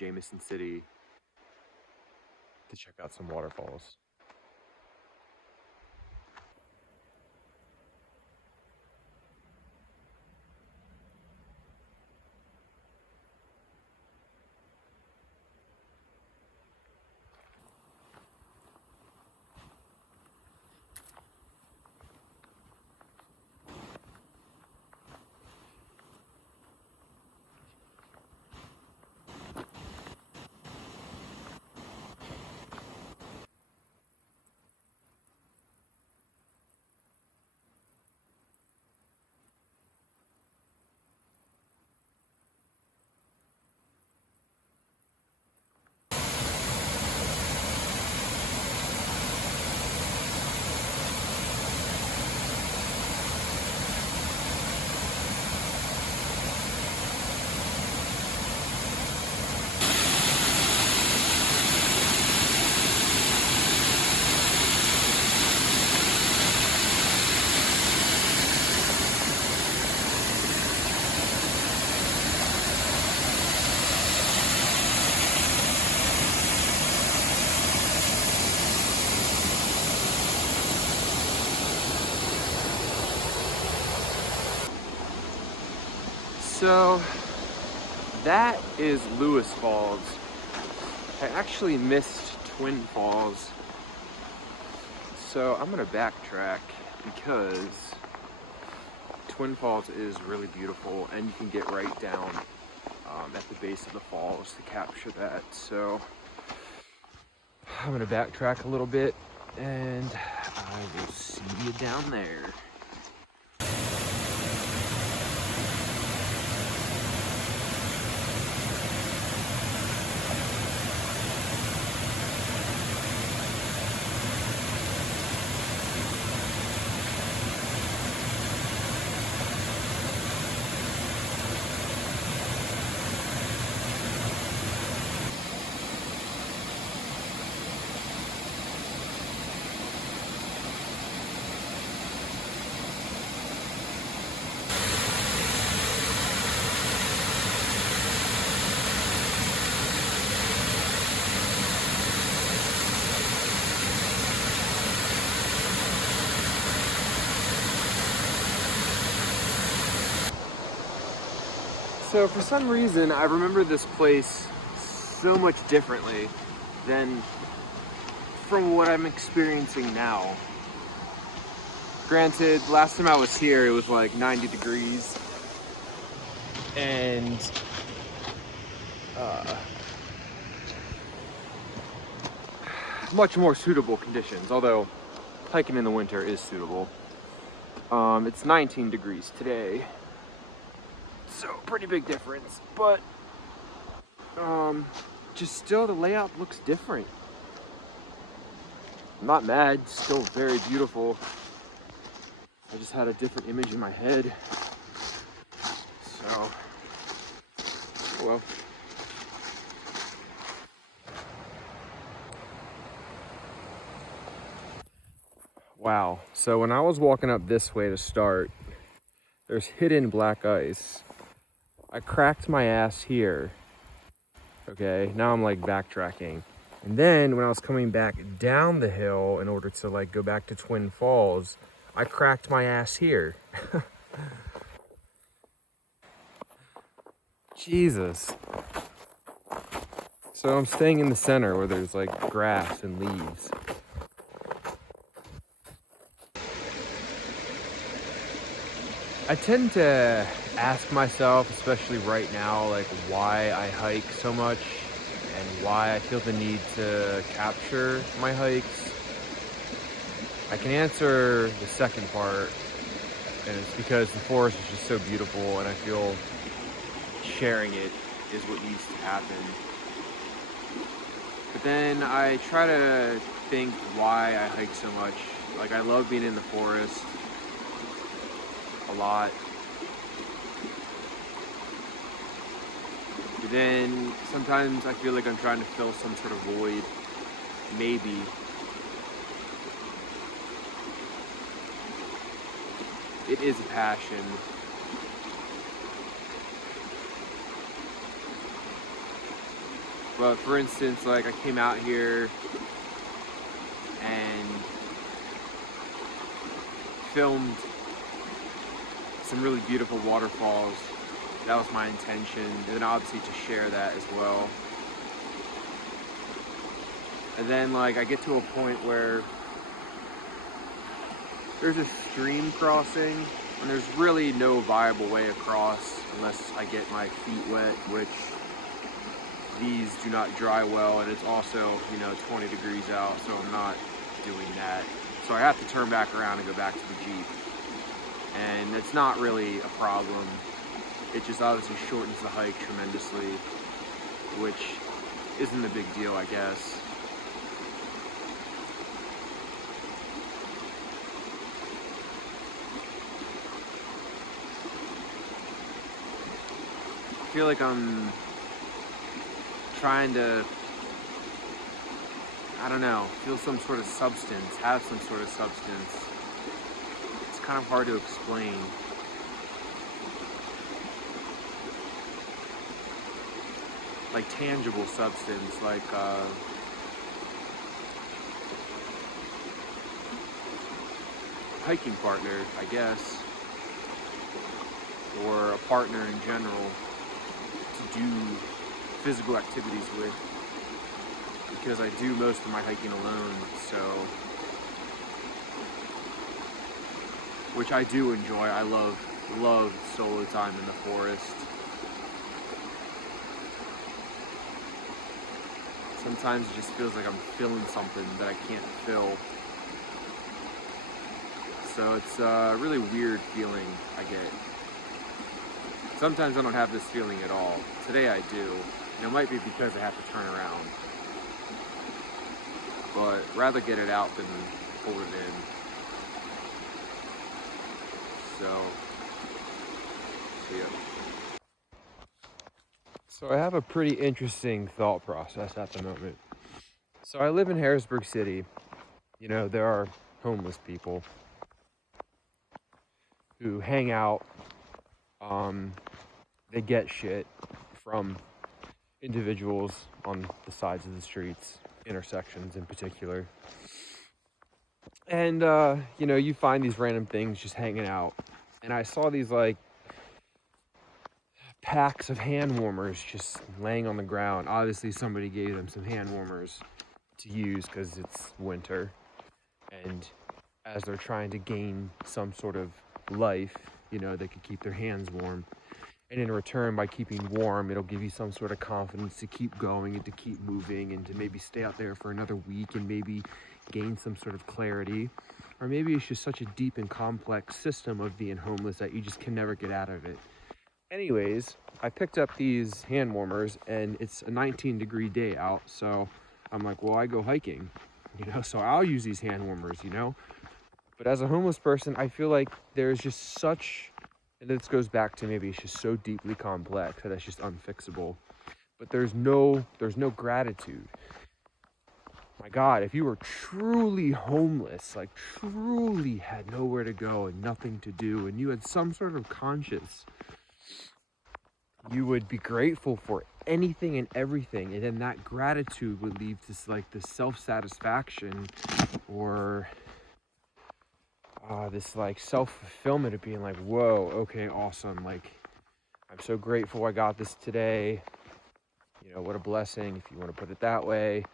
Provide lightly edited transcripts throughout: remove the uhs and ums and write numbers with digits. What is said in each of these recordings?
Jamison City to check out some waterfalls. So that is Lewis Falls. I actually missed Twin Falls. So I'm gonna backtrack because Twin Falls is really beautiful and you can get right down at the base of the falls to capture that. So I'm gonna backtrack a little bit and I will see you down there. So for some reason, I remember this place so much differently than from what I'm experiencing now. Granted, last time I was here, it was like 90 degrees and much more suitable conditions, although hiking in the winter is suitable. It's 19 degrees today. So pretty big difference, but just still the layout looks different. I'm not mad, still very beautiful. I just had a different image in my head. So, well. Wow, so when I was walking up this way to start, there's hidden black ice. I cracked my ass here. Okay, now I'm like backtracking. And then when I was coming back down the hill in order to like go back to Twin Falls, I cracked my ass here. Jesus. So I'm staying in the center where there's like grass and leaves. I tend to ask myself, especially right now, like why I hike so much and why I feel the need to capture my hikes. I can answer the second part, and it's because the forest is just so beautiful and I feel sharing it is what needs to happen. But then I try to think why I hike so much. Like, I love being in the forest a lot. But then sometimes I feel like I'm trying to fill some sort of void. Maybe. It is a passion. But for instance, like I came out here and filmed some really beautiful waterfalls. That was my intention, and then obviously to share that as well. And then like I get to a point where there's a stream crossing, and there's really no viable way across unless I get my feet wet, which these do not dry well, and it's also, 20 degrees out, so I'm not doing that. So I have to turn back around and go back to the Jeep. And it's not really a problem. It just obviously shortens the hike tremendously, which isn't a big deal, I guess. I feel like I'm trying to, I don't know, feel some sort of substance, have some sort of substance. It's kind of hard to explain. Like tangible substance, like hiking partner, I guess, or a partner in general to do physical activities with, because I do most of my hiking alone, so, which I do enjoy. I love solo time in the forest. Sometimes it just feels like I'm feeling something that I can't feel. So it's a really weird feeling I get. Sometimes I don't have this feeling at all. Today I do. And it might be because I have to turn around. But rather get it out than hold it in. So yeah. So I have a pretty interesting thought process at the moment. So I live in Harrisburg City. There are homeless people who hang out. They get shit from individuals on the sides of the streets, intersections in particular. And, you find these random things just hanging out. And I saw these, like, packs of hand warmers just laying on the ground. Obviously, somebody gave them some hand warmers to use because it's winter. And as they're trying to gain some sort of life, they could keep their hands warm. And in return, by keeping warm, it'll give you some sort of confidence to keep going and to keep moving and to maybe stay out there for another week and maybe gain some sort of clarity. Or maybe it's just such a deep and complex system of being homeless that you just can never get out of it. Anyways, I picked up these hand warmers, and it's a 19-degree day out, so I'm like, well, I go hiking, so I'll use these hand warmers, But as a homeless person, I feel like there's just such, and this goes back to maybe it's just so deeply complex that it's just unfixable. But there's no gratitude. My God, if you were truly homeless, like truly had nowhere to go and nothing to do, and you had some sort of conscience, you would be grateful for anything and everything, and then that gratitude would lead to like this self-satisfaction or this like self-fulfillment of being like, whoa, okay, awesome, like I'm so grateful I got this today, what a blessing, if you want to put it that way.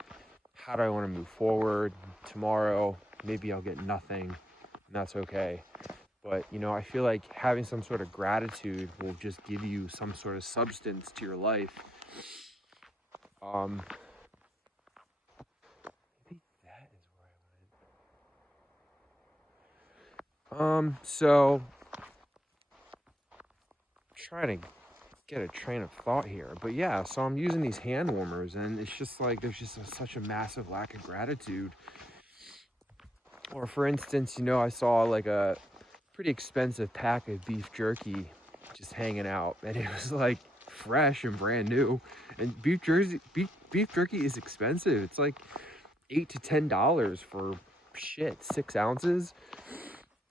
How do I want to move forward? Tomorrow maybe I'll get nothing, and that's okay. But I feel like having some sort of gratitude will just give you some sort of substance to your life. Maybe that is where I went. So trying to get a train of thought here, but yeah, so I'm using these hand warmers, and it's just like there's just such a massive lack of gratitude. Or for instance, I saw like a pretty expensive pack of beef jerky just hanging out, and it was like fresh and brand new. And beef jerky is expensive. It's like $8 to $10 for 6 ounces.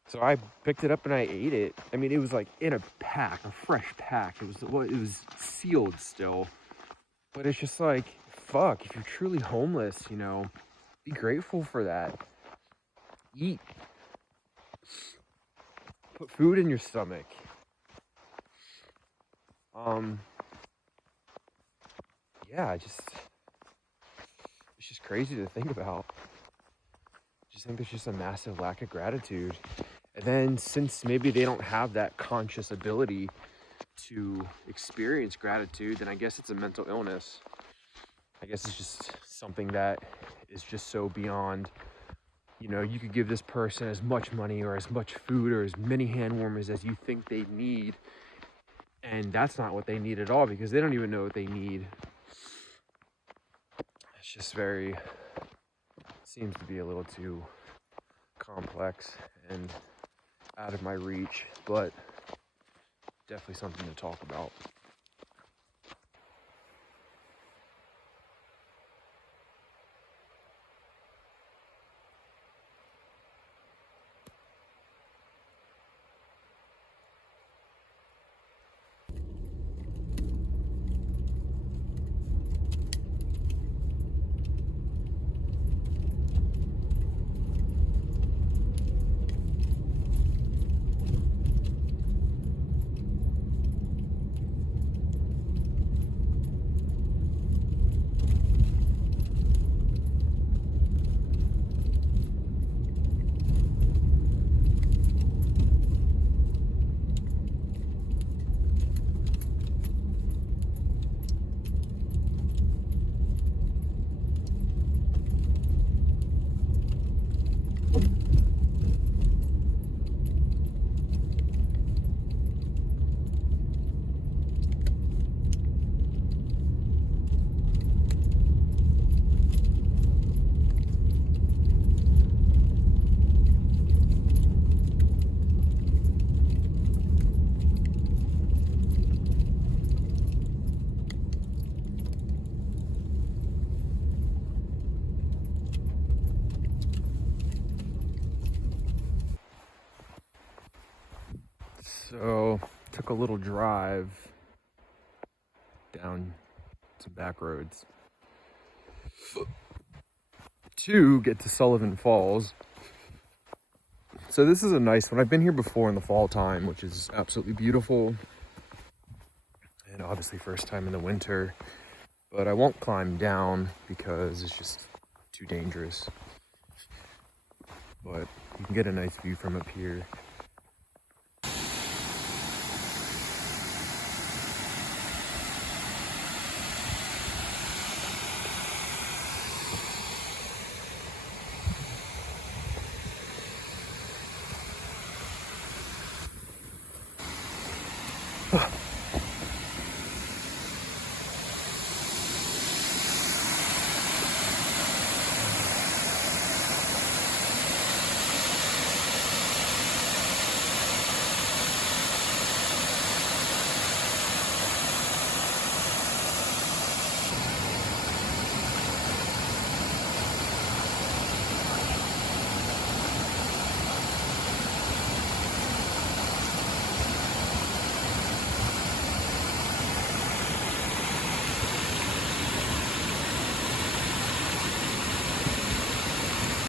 So I picked it up and I ate it. I mean, it was like in a pack, a fresh pack. It was sealed still, but it's just like fuck, if you're truly homeless, you know, be grateful for that. Eat. Put food in your stomach. Yeah, it's just crazy to think about. I just think there's just a massive lack of gratitude. And then since maybe they don't have that conscious ability to experience gratitude, then I guess it's a mental illness. I guess it's just something that is just so beyond, you know, you could give this person as much money or as much food or as many hand warmers as you think they need. And that's not what they need at all, because they don't even know what they need. It's just seems to be a little too complex and out of my reach, but definitely something to talk about. So, took a little drive down some back roads to get to Sullivan Falls. So this is a nice one. I've been here before in the fall time, which is absolutely beautiful. And obviously first time in the winter. But I won't climb down because it's just too dangerous. But you can get a nice view from up here.